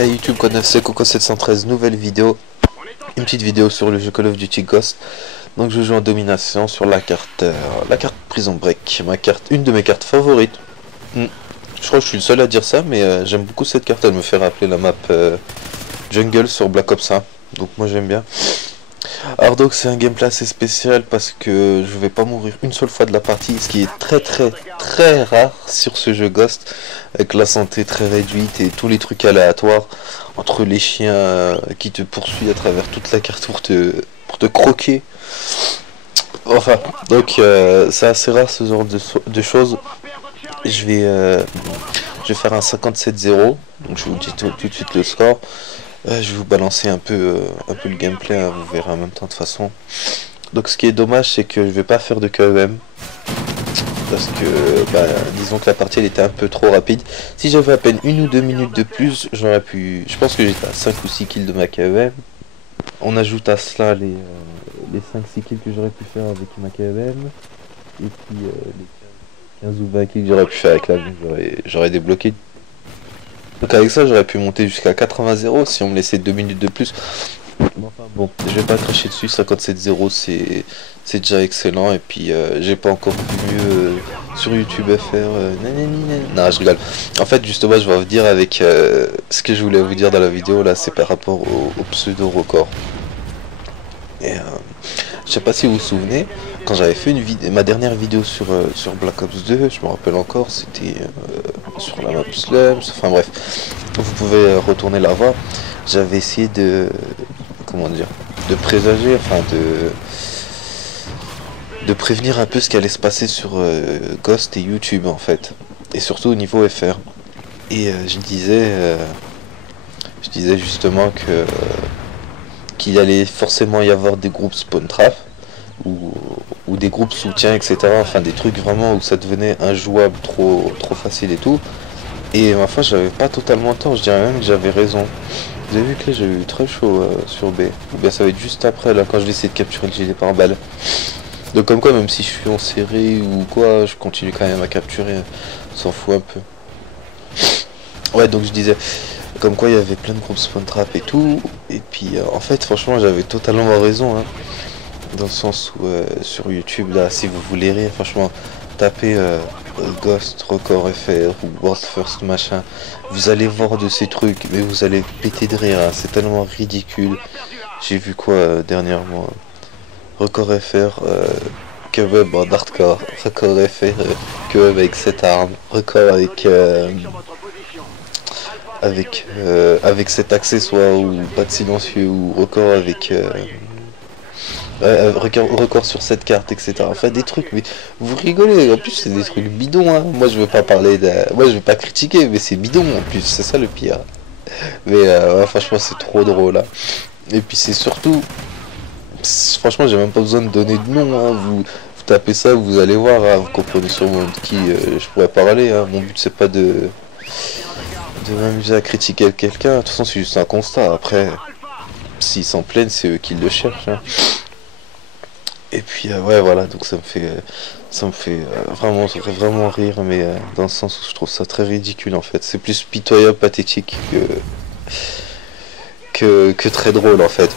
Hey YouTube, c'est Coco 713, nouvelle vidéo, une petite vidéo sur le jeu Call of Duty Ghost. Donc je joue en domination sur la carte Prison Break, une de mes cartes favorites. Je crois que je suis le seul à dire ça, mais j'aime beaucoup cette carte, elle me fait rappeler la map Jungle sur Black Ops 1, donc moi j'aime bien. Alors donc c'est un gameplay assez spécial parce que je vais pas mourir une seule fois de la partie, ce qui est très rare sur ce jeu Ghost, avec la santé très réduite et tous les trucs aléatoires, entre les chiens qui te poursuivent à travers toute la carte pour te croquer. Enfin, donc c'est assez rare ce genre de choses. Je vais faire un 57-0, donc je vous dis tout de suite le score. Je vais vous balancer un peu le gameplay, hein, vous verrez en même temps de toute façon. Donc ce qui est dommage, c'est que je vais pas faire de KEM. Parce que, disons que la partie elle était un peu trop rapide. Si j'avais à peine 1 ou 2 minutes de plus, j'aurais pu... Je pense que j'étais à 5 ou 6 kills de ma KEM. On ajoute à cela les 5-6 kills que j'aurais pu faire avec ma KEM. Et puis les 15 ou 20 kills que j'aurais pu faire avec la vie, j'aurais débloqué. Donc avec ça j'aurais pu monter jusqu'à 80-0 si on me laissait 2 minutes de plus. Enfin bon, je vais pas cracher dessus, 57-0 c'est déjà excellent. Et puis j'ai pas encore vu mieux sur YouTube FR. Non, je rigole. En fait justement je vais revenir avec ce que je voulais vous dire dans la vidéo là, c'est par rapport au pseudo record. Et je sais pas si vous vous souvenez, quand j'avais fait ma dernière vidéo sur Black Ops 2, je me rappelle encore, c'était sur la map Slums, enfin bref, vous pouvez retourner la voir. J'avais essayé de, comment dire, de présager, enfin de prévenir un peu ce qui allait se passer sur Ghost et YouTube en fait, et surtout au niveau FR. Et je disais justement que qu'il allait forcément y avoir des groupes spawn trap ou des groupes soutien, etc. Enfin des trucs vraiment où ça devenait injouable, trop facile et tout. Et ma foi, j'avais pas totalement tort, je dirais même que j'avais raison. Vous avez vu que là j'ai eu très chaud sur B. Ou bien ça va être juste après là quand je vais essayer de capturer le gilet pare-balles. Donc comme quoi, même si je suis en série ou quoi, je continue quand même à capturer, on s'en fout un peu. Ouais, donc je disais, comme quoi il y avait plein de groupes spawn trap et tout. Et puis en fait franchement j'avais totalement raison, hein. Dans le sens où sur YouTube là, si vous voulez rire, franchement tapez Ghost Record FR ou World First machin, vous allez voir de ces trucs mais vous allez péter de rire, hein. C'est tellement ridicule. J'ai vu quoi dernièrement, Record FR Kebab en hardcore, Record FR Kebab avec cette arme, Record avec cet accessoire ou pas de silencieux, ou record avec record sur cette carte, etc. Enfin des trucs, mais vous rigolez, en plus c'est des trucs bidons, hein. Moi je veux pas parler moi je veux pas critiquer, mais c'est bidon en plus, c'est ça le pire. Mais ouais, franchement c'est trop drôle là. Et puis c'est surtout, franchement j'ai même pas besoin de donner de nom, hein. Vous tapez ça, vous allez voir, hein. Vous comprenez sûrement de qui je pourrais parler, hein. Mon but c'est pas de m'amuser à critiquer quelqu'un, de toute façon c'est juste un constat. Après s'ils s'en plaignent, c'est eux qui le cherchent, hein. Et puis ouais voilà, donc ça me fait vraiment rire, mais dans le sens où je trouve ça très ridicule en fait. C'est plus pitoyable, pathétique que très drôle en fait.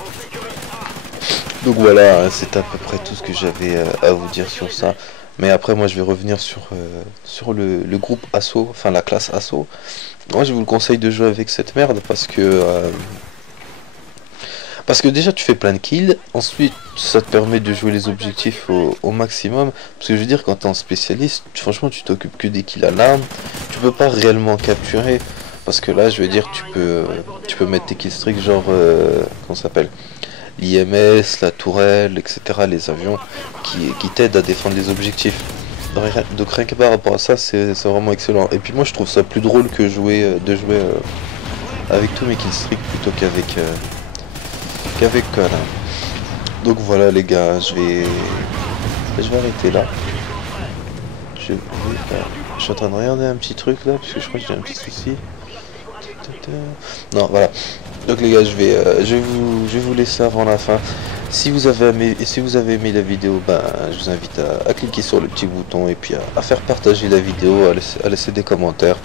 Donc voilà, hein, c'est à peu près tout ce que j'avais à vous dire sur ça. Mais après moi je vais revenir sur le groupe Assaut, enfin la classe Assaut. Moi je vous le conseille de jouer avec cette merde parce que déjà tu fais plein de kills, ensuite ça te permet de jouer les objectifs au maximum. Parce que je veux dire, quand t'es en spécialiste, franchement tu t'occupes que des kills à l'arme, tu peux pas réellement capturer. Parce que là je veux dire, tu peux mettre tes killstreaks genre, comment ça s'appelle, l'IMS, la tourelle, etc. Les avions qui t'aident à défendre les objectifs. Donc rien que par rapport à ça, c'est vraiment excellent. Et puis moi je trouve ça plus drôle que de jouer avec tous mes killstreaks plutôt qu'avec là. Donc voilà les gars, je vais arrêter là. Je suis en train de regarder un petit truc là, parce que je crois que j'ai un petit souci. Non, voilà. Donc les gars, je vais vous laisser avant la fin. Si vous avez aimé la vidéo, je vous invite à cliquer sur le petit bouton et puis à faire partager la vidéo, à laisser des commentaires.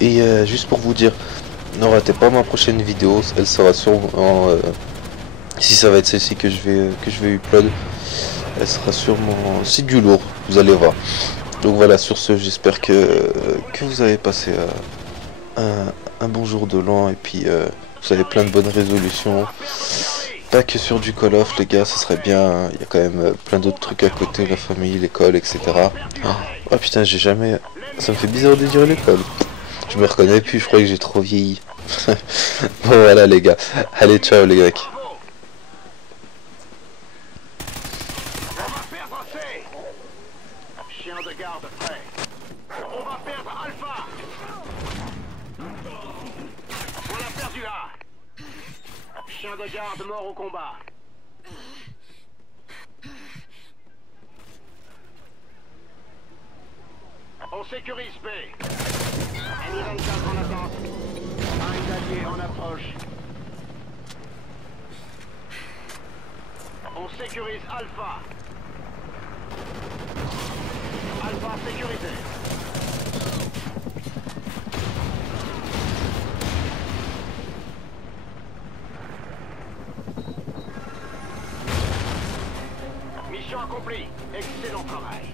Et juste pour vous dire, Ne ratez pas ma prochaine vidéo, elle sera sûrement, si ça va être celle-ci que je vais upload, elle sera sûrement, c'est du lourd, vous allez voir. Donc voilà, sur ce, j'espère que vous avez passé un bon jour de l'an et puis vous avez plein de bonnes résolutions. Pas que sur du Call of, les gars, ça serait bien. Il y a quand même plein d'autres trucs à côté, la famille, l'école, etc. Oh putain, j'ai jamais. Ça me fait bizarre de dire l'école. Je me reconnais plus, je crois que j'ai trop vieilli. Bon voilà les gars. Allez, ciao les gars. Chien de garde prêt. On va perdre Alpha. On a perdu A. Chien de garde mort au combat. On sécurise B. NI-24 en attente. Un allié en approche. On sécurise Alpha. Alpha sécurisé. Mission accomplie. Excellent travail.